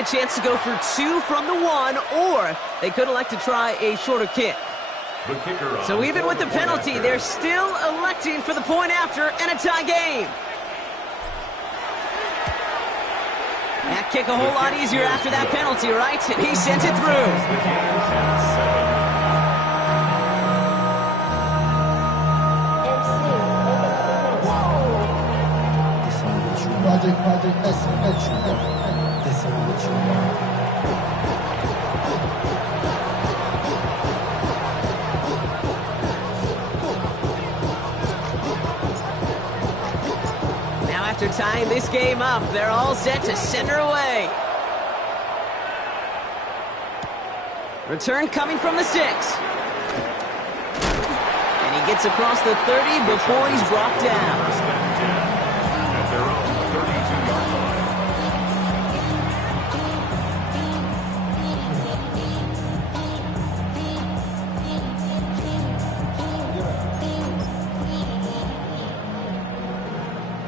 a chance to go for 2 from the 1, or they could elect to try a shorter kick. So even with the penalty, they're still electing for the point after and a tie game. That kick a whole lot easier after that penalty, right? And he sent it through. After tying this game up, they're all set to send her away. Return coming from the 6. And he gets across the 30 before he's brought down. At their own 32-yard line.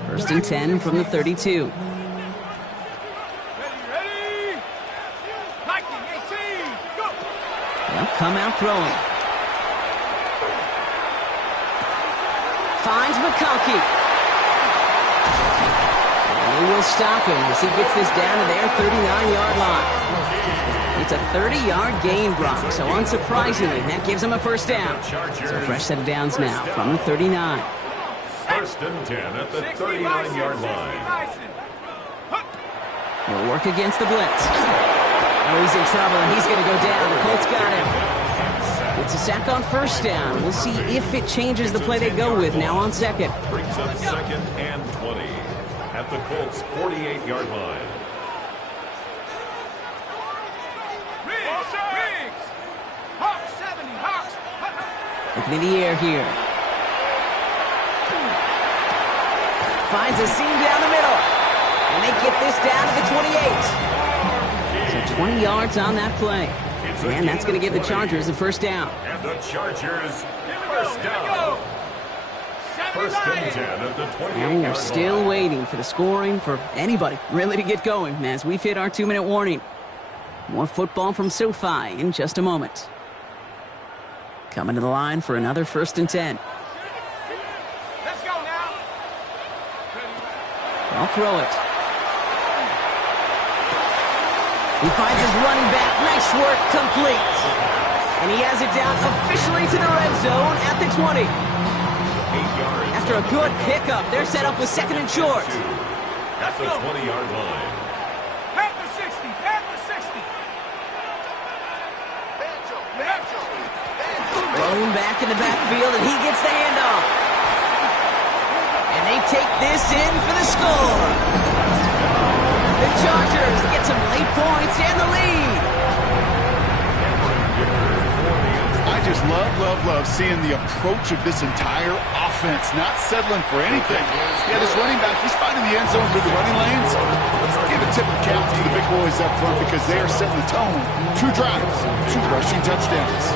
First and 10 from the 32. Ready. Hiking 18. Go. They'll come out throwing. Finds McConkey. And they will stop him as he gets this down to their 39-yard line. It's a 30-yard gain, Brock, so unsurprisingly, that gives them a first down. So a fresh set of downs now from the 39. First and 10 at the 39-yard line. He'll work against the blitz. Oh, he's in trouble, and he's going to go down. The Colts got him. It's a sack on first down. We'll see if it changes the play they go with now on second. Brings up second and 20 at the Colts' 48-yard line. Riggs. Hawks 70. Hawks. Looking in the air here. Finds a seam down the middle. And they get this down to the 28. So 20 yards on that play. And that's going to give the Chargers a first down. And the Chargers first down. First and 10 at the 28-yard line. And we are still waiting for the scoring for anybody really to get going as we've hit our 2-minute warning. More football from SoFi in just a moment. Coming to the line for another first and 10. Let's go now. I'll throw it. He finds his running back. Nice work, complete. And he has it down officially to the red zone at the 20. 8 yards. After a good pickup, they're set up with second and short. At the 20-yard line. Pat the 60. Pat the 60. Thrown back in the backfield, and he gets the handoff. And they take this in for the score. The Chargers get some late points and the lead. I just love seeing the approach of this entire offense, not settling for anything. Yeah, this running back, he's finding the end zone through the running lanes. Let's give a tip of the cap to the big boys up front because they are setting the tone. 2 drives, 2 rushing touchdowns.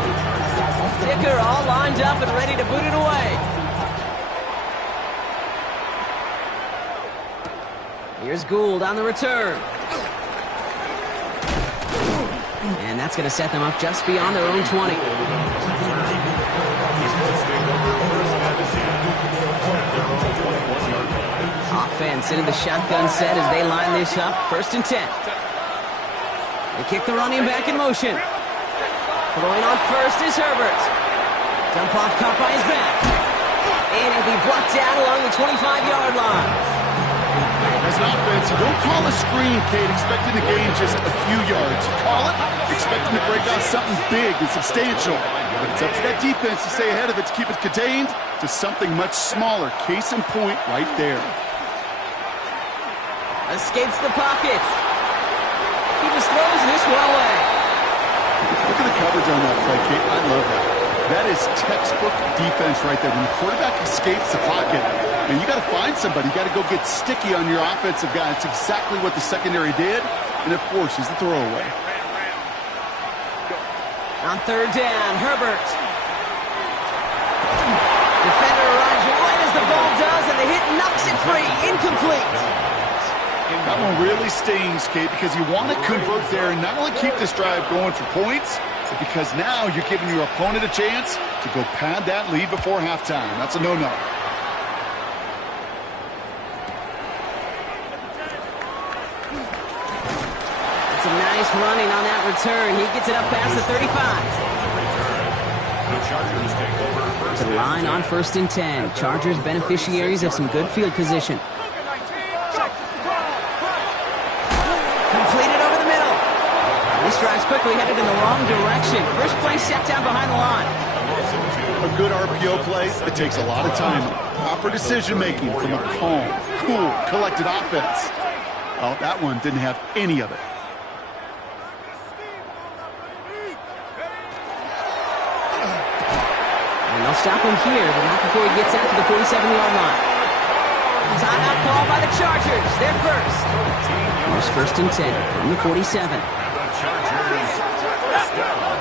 Dicker all lined up and ready to boot it away. Here's Gould on the return. And that's going to set them up just beyond their own 20. Offense into the shotgun set as they line this up. First and 10. They kick the running back in motion. Throwing on first is Herbert. Dump off caught by his back. And he'll be brought down along the 25-yard line. As an offense, you don't call a screen, Kate, expecting to gain just a few yards. You call it expecting to break out something big and substantial. But it's up to that defense to stay ahead of it, to keep it contained to something much smaller. Case in point right there. Escapes the pocket. He just throws this one away. Look at the coverage on that play, Kate. I love that. That is textbook defense right there. When the quarterback escapes the pocket, and you got to find somebody. You got to go get sticky on your offensive guy. It's exactly what the secondary did, and it forces the throwaway. On third down, Herbert. Defender runs right as the ball does, and the hit knocks it free. Incomplete. That one really stings, Kate, because you want to convert there and not only keep this drive going for points, but because now you're giving your opponent a chance to go pad that lead before halftime. That's a no-no. It's a nice running on that return. He gets it up past the 35. The Chargers take over first. The line on 1st and 10. Chargers beneficiaries of some good field position. Completed over the middle. This drive's quickly headed in the wrong direction. First play set down behind the line. A good RPO play, it takes a lot of time. Proper decision-making from a calm, cool, collected offense. Well, that one didn't have any of it. And they'll stop him here, but not before he gets out to the 47-yard line. Timeout called by the Chargers. They're first. Here's 1st and 10 from the 47. And the Chargers first down.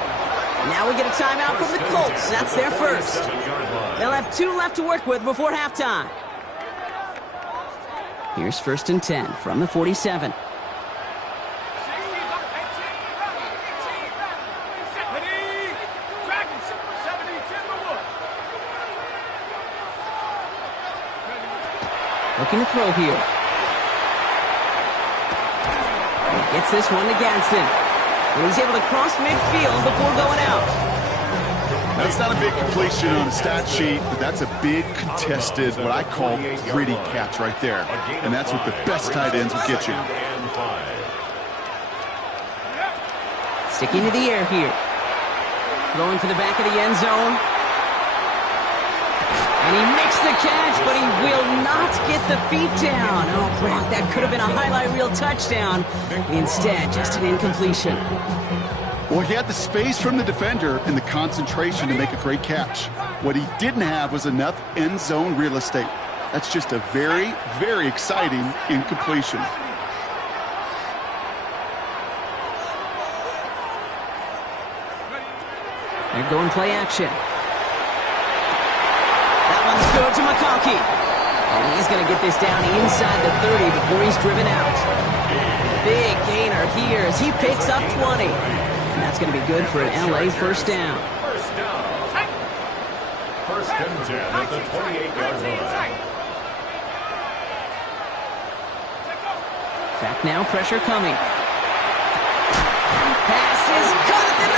Now we get a timeout from the Colts. That's their first. 7-yard line. They'll have 2 left to work with before halftime. Here's 1st and 10 from the 47. Looking to throw here. He gets this one to Gadsden. And he's able to cross midfield before going out. That's not a big completion on a stat sheet, but that's a big contested, what I call gritty catch right there. And that's what the best tight ends will get you. And 5. Sticking to the air here. Throwing for the back of the end zone. And he makes the catch, but he will not get the feet down. Oh, Brock, that could have been a highlight reel touchdown. Instead, just an incompletion. Well, he had the space from the defender and the concentration to make a great catch. What he didn't have was enough end zone real estate. That's just a very, very exciting incompletion. They're going play action. That one's good to McConkey. And he's going to get this down inside the 30 before he's driven out. Big gainer here as he picks up 20. And that's going to be good for an LA first down. First down. 1st and 10 at the 28-yard line. Back now, pressure coming. Pass is caught at the 9.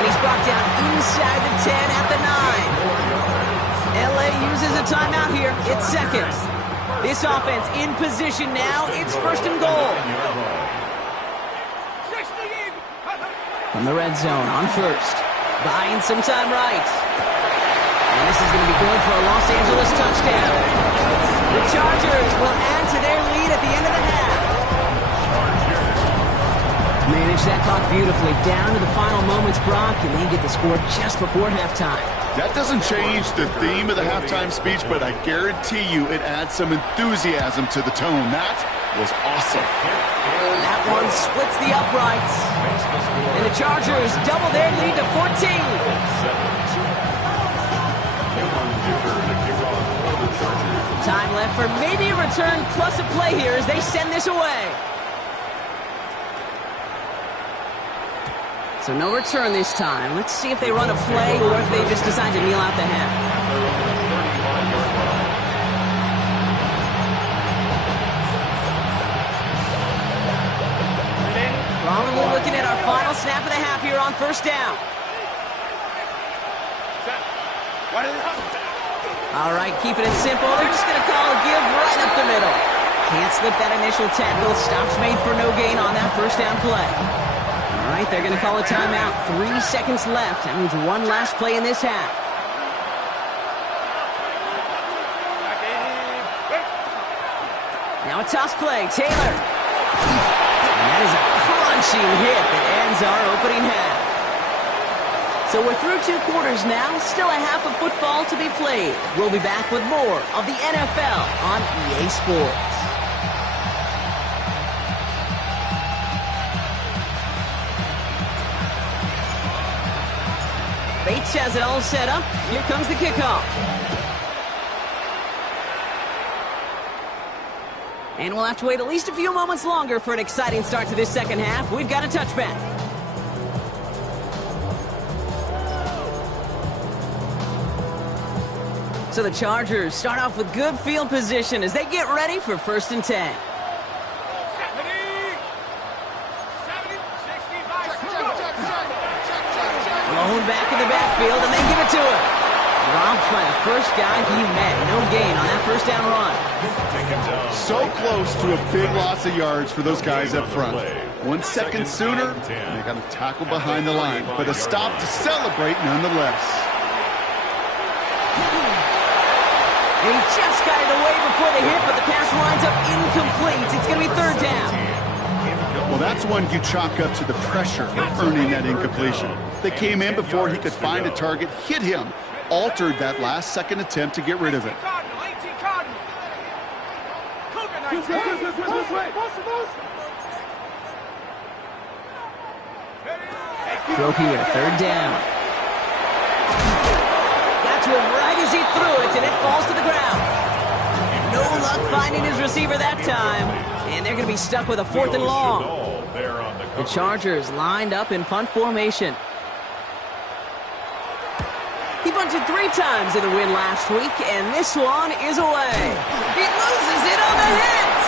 And he's brought down inside the 10 at the 9. LA uses a timeout here. It's seconds. This offense in position now. It's 1st and goal. From the red zone on 1st. Buying some time right. And this is going to be good for a Los Angeles touchdown. The Chargers will add to their lead at the end of the half. Manage that clock beautifully down to the final moments, Brock, and they get the score just before halftime. That doesn't change the theme of the halftime speech, but I guarantee you it adds some enthusiasm to the tone. That was awesome. That one splits the uprights. And the Chargers double their lead to 14. Time left for maybe a return plus a play here as they send this away. So no return this time. Let's see if they run a play or if they just decide to kneel out the half. Probably looking at our final snap of the half here on 1st down. All right, keeping it simple. They're just going to call a give right up the middle. Can't slip that initial tackle. Stops made for no gain on that 1st down play. All right, they're going to call a timeout. 3 seconds left. That means one last play in this half. Now a toss play. Taylor. And that is a crunching hit that ends our opening half. So we're through 2 quarters now. Still a half of football to be played. We'll be back with more of the NFL on EA Sports. Bates has it all set up. Here comes the kickoff. And we'll have to wait at least a few moments longer for an exciting start to this second half. We've got a touchback. So the Chargers start off with good field position as they get ready for 1st and 10. Blown back in the backfield, and they give it to him. Dropped by the first guy he met. No gain on that first down run. So close to a big loss of yards for those guys up front. 1 second sooner, and they got a tackle behind the line. But a stop to celebrate nonetheless. He just got it away before the hit, but the pass winds up incomplete. It's going to be 3rd down. Well, that's one you chalk up to the pressure of earning that incompletion. They came in before he could find a target, hit him, altered that last-second attempt to get rid of it. Throw here, 3rd down. Got to him right as he threw it, and it falls to the ground. No luck finding his receiver that time, and they're going to be stuck with a 4th and long. The Chargers lined up in punt formation. He punted 3 times in the win last week, and this one is away. He loses it on the hit,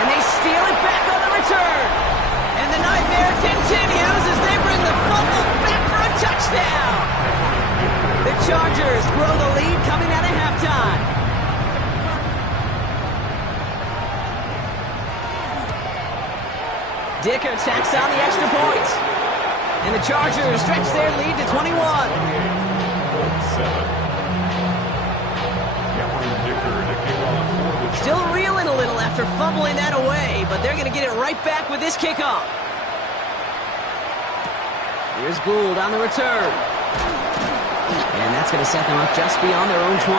and they steal it back on the return. And the nightmare continues as they bring the fumble back for a touchdown. The Chargers grow the lead coming out of halftime. Dicker tacks on the extra point. And the Chargers stretch their lead to 21. Still reeling a little after fumbling that away, but they're going to get it right back with this kickoff. Here's Gould on the return. And that's going to set them up just beyond their own 20.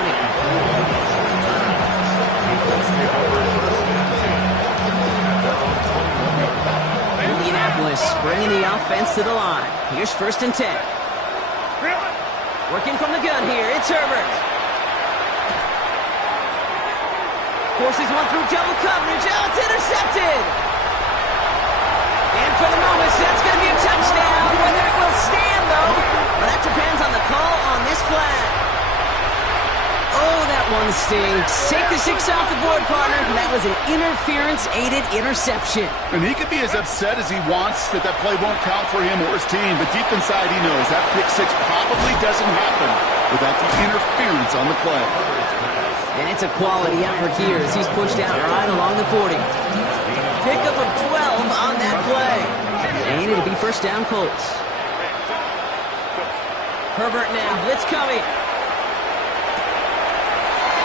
Indianapolis bringing the offense to the line. Here's 1st and 10. Working from the gun here, it's Herbert. Forces one through double coverage. Oh, it's intercepted. And for the moment, that's going to be a touchdown. Whether it will stand, though, well, that depends on the call on this flag. Oh, that one stinks. Take the 6 off the board, partner. That was an interference-aided interception. And he could be as upset as he wants that that play won't count for him or his team, but deep inside he knows that pick 6 probably doesn't happen without the interference on the play. And it's a quality effort here as he's pushed out right along the 40. Pickup of 12 on that play. And it'll be 1st down Colts. Herbert now, blitz coming.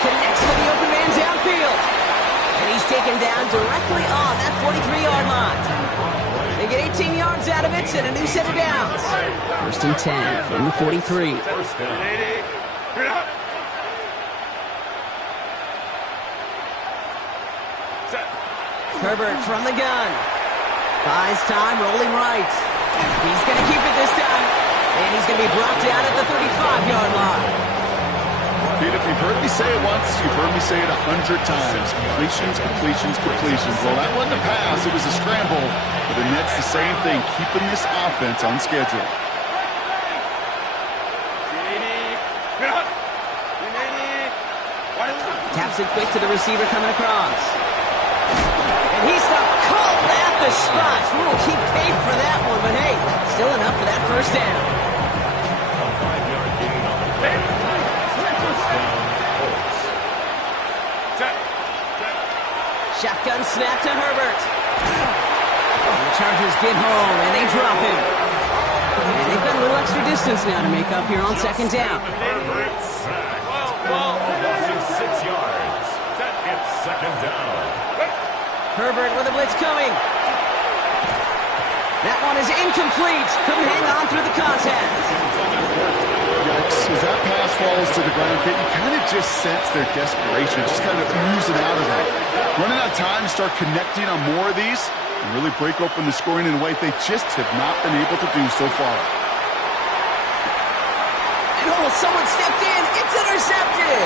Connects with the open man downfield. And he's taken down directly on that 43-yard line. They get 18 yards out of it and a new set of downs. 1st and 10 from the 43. Herbert from the gun. Buys time, rolling right. He's going to keep it this time. And he's going to be brought down at the 35-yard line. Pete, if you've heard me say it once, you've heard me say it 100 times. Completions, completions, completions. Well, that wasn't a pass. It was a scramble. But the Nets the same thing, keeping this offense on schedule. Taps it quick to the receiver coming across. And he's stopped cold at the spot. We'll keep paid for that one, but hey, still enough for that 1st down. A 5-yard gain on the play. First down, Colts. Shotgun snap to Herbert. And the Chargers get home, and they drop him. And they've got a little extra distance now to make up here on 2nd down. Herbert sacked. Losing 6 yards. It's 2nd down. Herbert with a blitz coming. That one is incomplete. Couldn't hang on through the contact. As that pass falls to the ground, you kind of just sense their desperation, just kind of oozing out of it. Running out of time to start connecting on more of these and really break open the scoring in a way they just have not been able to do so far. And oh, someone stepped in. It's intercepted.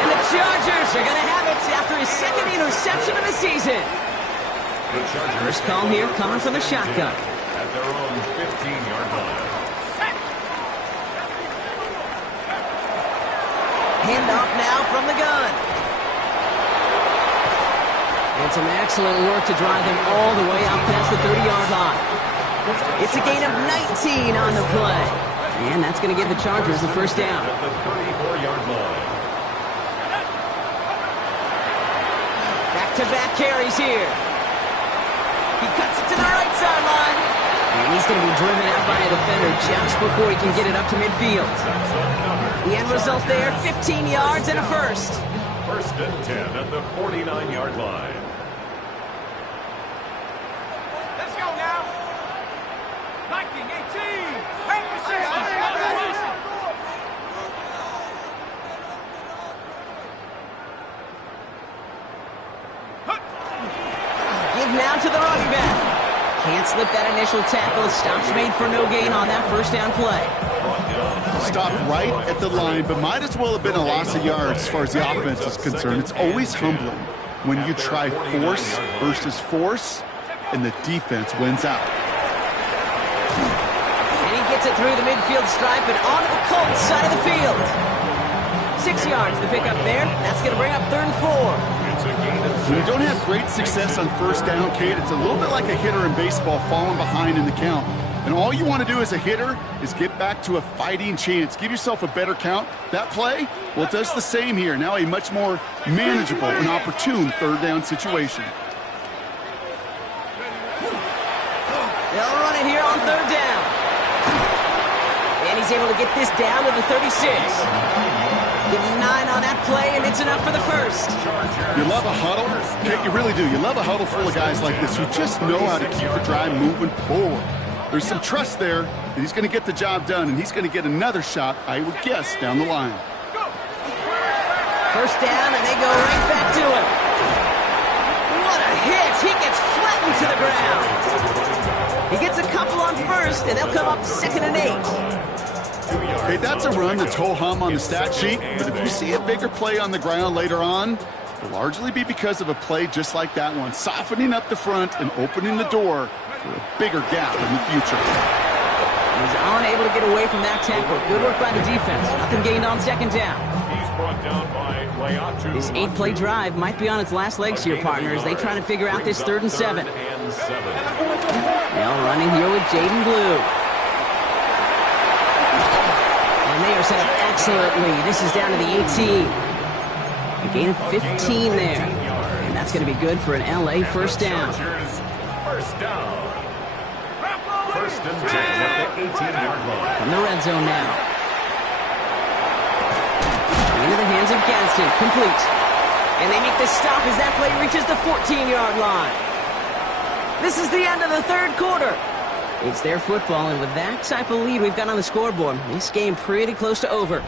And the Chargers are going to have it after his second interception of the season. First call here coming from the shotgun. At their own 15-yard line. Hand off now from the gun. And some excellent work to drive them all the way out past the 30-yard line. It's a gain of 19 on the play. And that's going to give the Chargers the first down. At the 34-yard line. Back-to-back carries here. He cuts it to the right sideline. And he's going to be driven out by a defender just before he can get it up to midfield. The end result there, 15 yards and a first. First and 10 at the 49-yard line. Let's go now. Viking 18. Back to 60. Give now to the running back. Can't slip that initial tackle. Stops made for no gain on that first down play. Stopped right at the line, but might as well have been a loss of yards as far as the offense is concerned. It's always humbling when you try force versus force, and the defense wins out. And he gets it through the midfield stripe and onto the Colts side of the field. 6 yards to pick up there. That's going to bring up 3rd and 4. When you don't have great success on first down, Kate, it's a little bit like a hitter in baseball falling behind in the count. And all you want to do as a hitter is get back to a fighting chance. Give yourself a better count. That play, well, it does the same here. Now a much more manageable and opportune 3rd down situation. They'll run it here on 3rd down. And he's able to get this down to the 36. Give him 9 on that play, and it's enough for the first. You love a huddle? Kate, you really do. You love a huddle full of guys like this who just know how to keep the drive moving forward. There's some trust there that he's going to get the job done, and he's going to get another shot, I would guess, down the line. First down, and they go right back to him. What a hit! He gets flattened to the ground. He gets a couple on first, and they'll come up 2nd and 8. Hey, that's a run that's ho-hum on the stat sheet, but if you see a bigger play on the ground later on, it'll largely be because of a play just like that one, softening up the front and opening the door for a bigger gap in the future. He's unable to get away from that tackle. Good work by the defense. Nothing gained on 2nd down. He's brought down by Layatu. This 8-play drive might be on its last legs here, partners. They try to figure out this 3rd and 7. Now running here with Jaden Blue. And they are set up excellently. This is down to the 18. A gain of 15 there. And that's going to be good for an LA first down. First down. First and 10 at the 18-yard line. From the red zone now. Into the hands of Gadsden. Complete. And they make the stop as that play reaches the 14-yard line. This is the end of the 3rd quarter. It's their football, and with that type of lead we've got on the scoreboard, this game pretty close to over.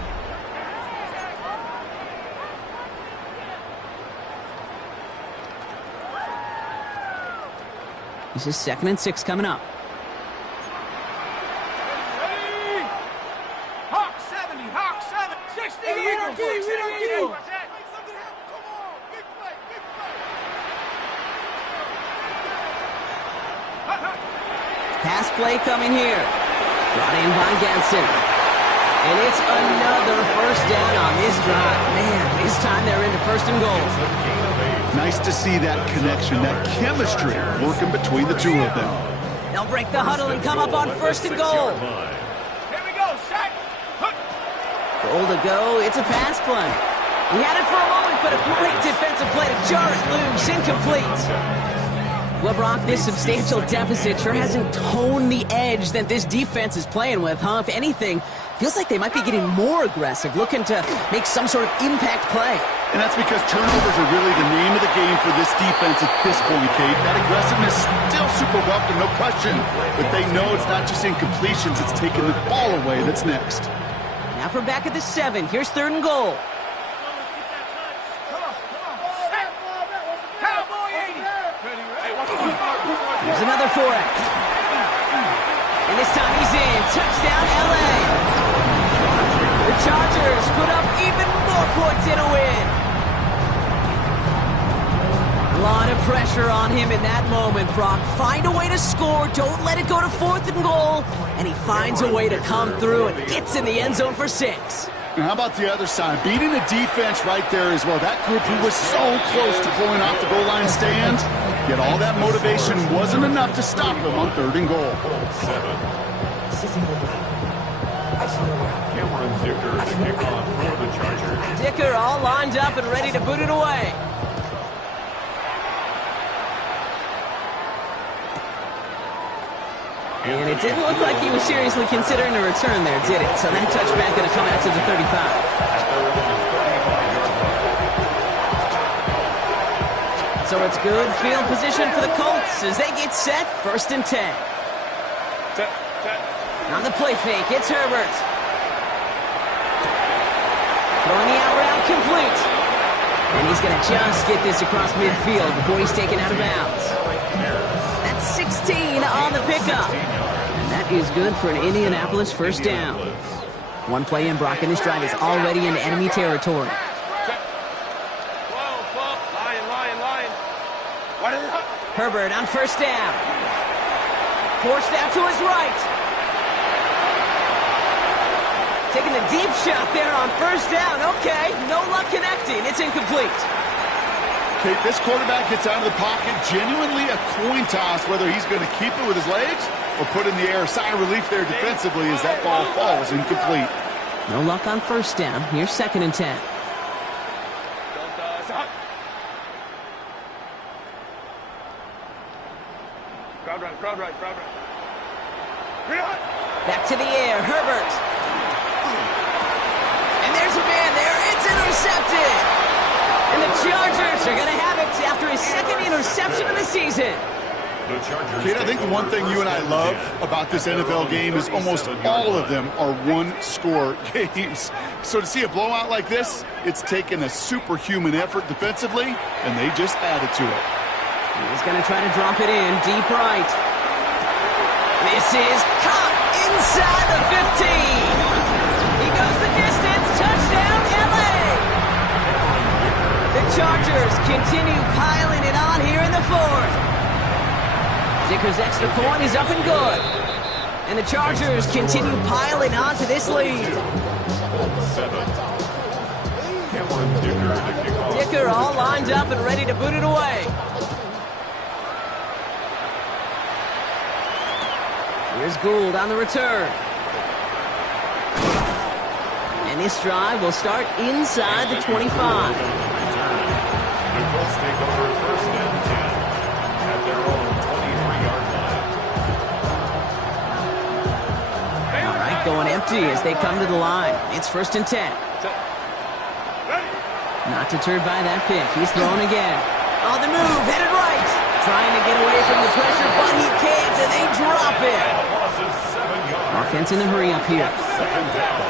This is 2nd and 6 coming up. Hawk 70, Hawk 7, 60 Eagles, 60 Eagles. Pass play coming here. Brought in by Gadsden. And it's another first down on this drive. Man, this time they're into 1st and goal. Nice to see that connection, that chemistry working between the two of them. They'll break the huddle and come up on 1st and goal. Here we go, sack. Goal to go. It's a pass play. He had it for a moment, but a great defensive play to jar it loose. Incomplete. Well, Brock, this substantial deficit sure hasn't toned the edge that this defense is playing with, huh? If anything, feels like they might be getting more aggressive, looking to make some sort of impact play. And that's because turnovers are really the name of the game for this defense at this point, Kate. That aggressiveness still super welcome, no question. But they know it's not just incompletions, it's taking the ball away that's next. Now from back at the 7, here's 3rd and goal. Here's another for it. And this time he's in. Touchdown, LA. The Chargers put up even 4 points in a win. A lot of pressure on him in that moment, Brock. Find a way to score. Don't let it go to 4th and goal. And he finds a way to come through and gets in the end zone for 6. And how about the other side? Beating the defense right there as well. That group who was so close to pulling off the goal line stand, yet all that motivation wasn't enough to stop him on 3rd and goal. Cameron Dicker to kick off for the Chargers. Dicker all lined up and ready to boot it away. And it didn't look like he was seriously considering a return there, did it? So that touchback going to come out to the 35. So it's good field position for the Colts as they get set, 1st and 10. On the play fake, it's Herbert. Throwing the out route complete. And he's going to just get this across midfield before he's taken out of bounds. That's 16 on the pickup. And that is good for an Indianapolis 1st down. One play in, Brock, and this drive is already in enemy territory. Herbert on 1st down. Forced out to his right. Taking the deep shot there on 1st down. Okay, no luck connecting. It's incomplete. Okay, this quarterback gets out of the pocket, genuinely a coin toss, whether he's going to keep it with his legs or put in the air. Sigh of relief there defensively as that ball falls incomplete. No luck on 1st down. Here's 2nd and 10. Crowd right. Back to the air, Herbert. And there's a man there. It's intercepted. And the Chargers are going to have it after his 2nd interception of the season. Kid, I think the one thing you and I love about this NFL game is almost all of them are one-score games. So to see a blowout like this, it's taken a superhuman effort defensively, and they just added to it. He's going to try to drop it in deep right. This is caught inside the 15. He goes the distance. Touchdown, LA. The Chargers continue piling it on here in the 4th. Dicker's extra point is up and good. And the Chargers continue piling on to this lead. Dicker all lined up and ready to boot it away. Here's Gould on the return. And this drive will start inside the 25. The Colts take over 1st and 10 at their own 23-yard line. All right, going empty as they come to the line. It's 1st and 10. Not deterred by that pick. He's throwing again. On the move, headed right. Trying to get away from the pressure, but he can't, and they drop it. Offense in a hurry up here. 2nd down.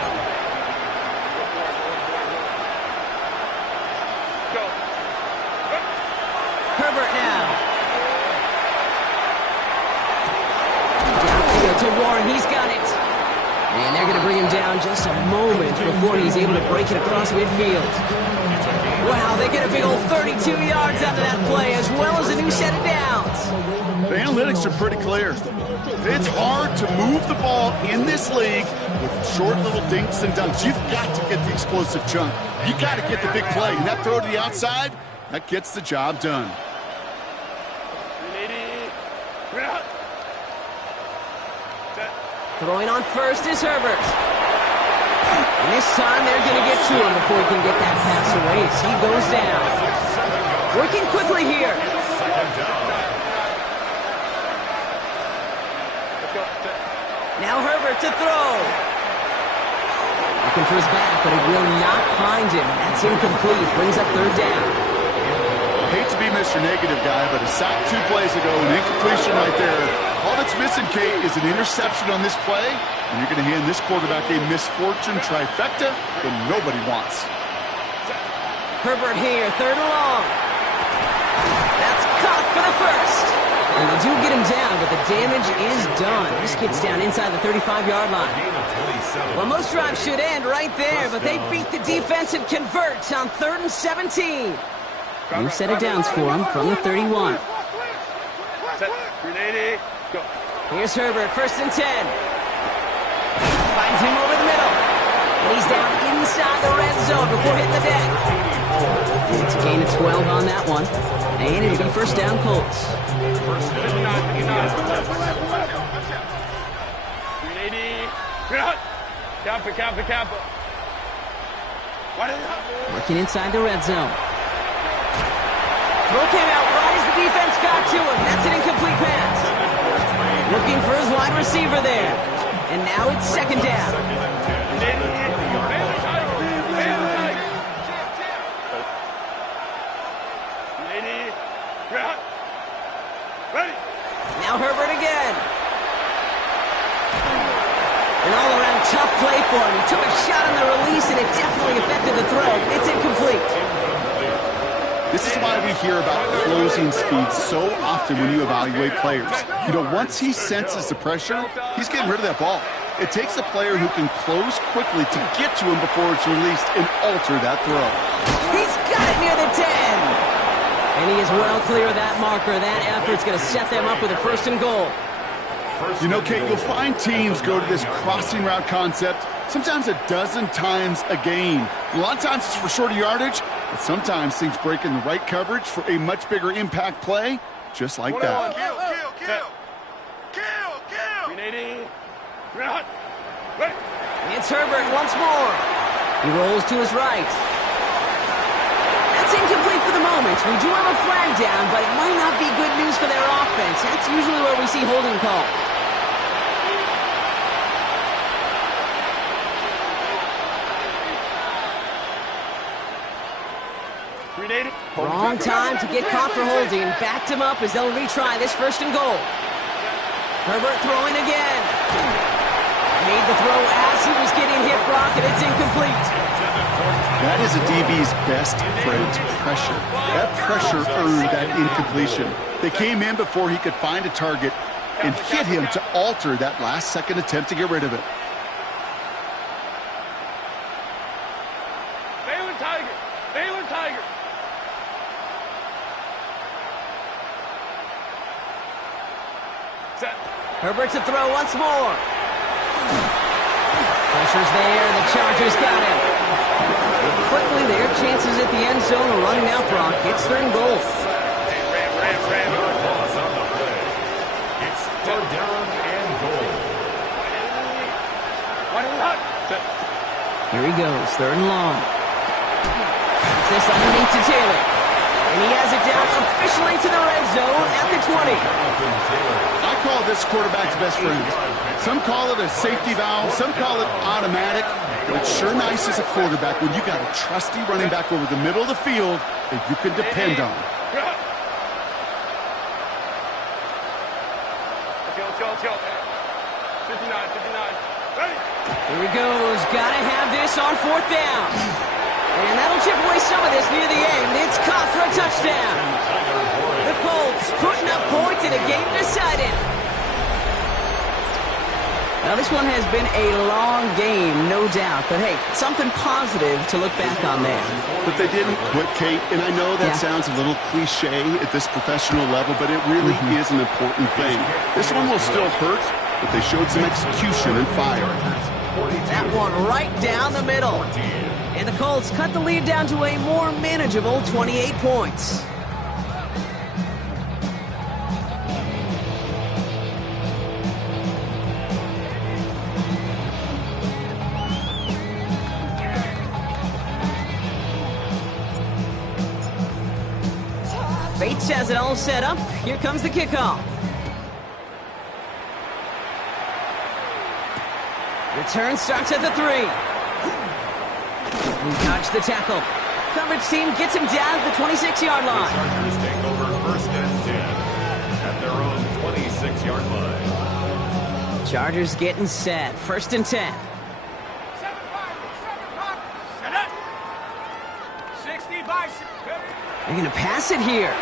Herbert now. Downfield to Warren. He's got it. And they're going to bring him down just a moment before he's able to break it across midfield. Wow, they get a big old 32 yards out of that play, as well as a new set of downs. The analytics are pretty clear. It's hard to move the ball in this league with short little dinks and dunks. You've got to get the explosive chunk. You got to get the big play. And that throw to the outside, that gets the job done. Throwing on 1st is Herbert. And this time they're going to get to him before he can get that pass away as he goes down. Working quickly here. Now Herbert to throw. Looking for his back, but it will not find him. That's incomplete. Brings up 3rd down. I hate to be Mr. Negative guy, but a sack 2 plays ago, an incompletion right there. All that's missing, Kate, is an interception on this play, and you're going to hand this quarterback a misfortune trifecta that nobody wants. Herbert here, 3rd and long. That's caught for the 1st. And they do get him down, but the damage is done. This kid's down inside the 35-yard line. Well, most drives should end right there, but they beat the defense and convert on 3rd and 17. New set of downs for him from the 31. Here's Herbert, 1st and 10. Finds him over the middle. And he's down inside the red zone before hitting the deck. It's a gain of 12 on that one. And it'll be 1st down Colts. Working inside the red zone. Throw came out right as the defense got to him. That's an incomplete pass. Looking for his wide receiver there. And now it's 2nd down. Now Herbert again. An all-around tough play for him. He took a shot on the release, and it definitely affected the throw. It's incomplete. This is why we hear about closing speed so often when you evaluate players. You know, once he senses the pressure, he's getting rid of that ball. It takes a player who can close quickly to get to him before it's released and alter that throw. He's got it near the 10. And he is well clear of that marker. That effort's going to set them up with a 1st and goal. You know, Kate, you'll find teams go to this crossing route concept sometimes a dozen times a game. A lot of times it's for shorter yardage, but sometimes things break in the right coverage for a much bigger impact play, just like that. Kill. It's Herbert once more. He rolls to his right. That's incomplete for the moment. We do have a flag down, but it might not be good news for their offense. That's usually where we see holding calls. Wrong time to get caught for holding. Backed him up as they'll retry this 1st and goal. Herbert throwing again. Made the throw as he was getting hit, Brock, and it's incomplete. That is a DB's best friend, pressure. That pressure earned that incompletion. They came in before he could find a target and hit him to alter that last-second attempt to get rid of it. Baylor Tiger. Set. Herbert to throw once more. Pressure's there. The Chargers got him. And quickly, their chances at the end zone are running out, Brock. It's 3rd and goal. It's 3rd down and goal. Here he goes, 3rd and long. This underneath to Taylor. And he has it down officially to the red zone at the 20. I call this quarterback's best friend. Some call it a safety valve, some call it automatic, but it's sure nice as a quarterback when you got a trusty running back over the middle of the field that you can depend on. Let's go. 59. Ready? Here he goes. Gotta have this on 4th down. And that'll chip away some of this near the end. It's caught for a touchdown. The Colts putting up points in a game decided. Now, this one has been a long game, no doubt. But, hey, something positive to look back on there. But they didn't quit, Kate, and I know that sounds a little cliche at this professional level, but it really is an important thing. This one will still hurt, but they showed some execution and fire. That one right down the middle. And the Colts cut the lead down to a more manageable 28 points. Bates has it all set up. Here comes the kickoff. Return starts at the 3. He dodged the tackle. Coverage team gets him down at the 26-yard line. Chargers take over 1st and 10 at their own 26-yard line. Chargers getting set. 1st and 10. 60 by 6. They're going to pass it here.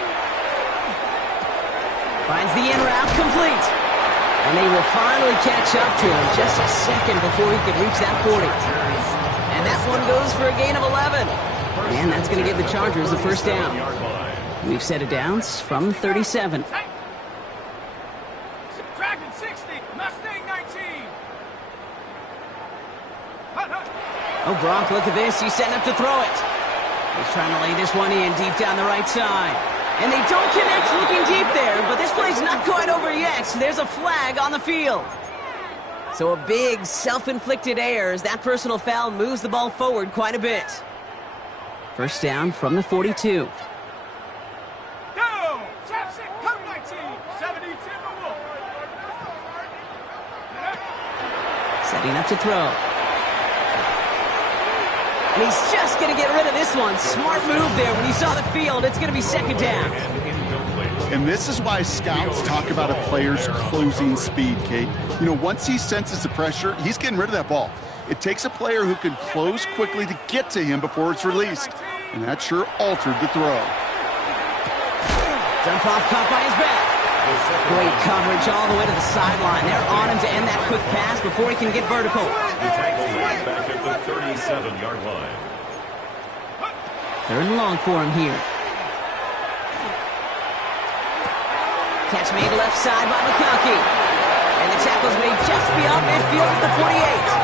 Finds the in route complete. And they will finally catch up to him just a second before he could reach that 40. And that one goes for a gain of 11. And that's going to give the Chargers a first down. We've set it downs from 37. Dragon 60, Mustang 19. Oh, Gronk, look at this. He's setting up to throw it. He's trying to lay this one in deep down the right side. And they don't connect looking deep there, but this play's not quite over yet. There's a flag on the field. So a big self-inflicted error as that personal foul moves the ball forward quite a bit. First down from the 42. Go! Chapstick, come 19, 72 Wolf. Setting up to throw. And he's just going to get rid of this one. Smart move there when he saw the field. It's going to be second down. And this is why scouts talk about a player's closing speed, Kate. You know, once he senses the pressure, he's getting rid of that ball. It takes a player who can close quickly to get to him before it's released. And that sure altered the throw. Dump off caught by his back. Great coverage all the way to the sideline. They're on him to end that quick pass before he can get vertical. Back at the 37-yard line. Third and long for him here. Catch made left side by McConkey. And the tackle's made just beyond midfield at the 48.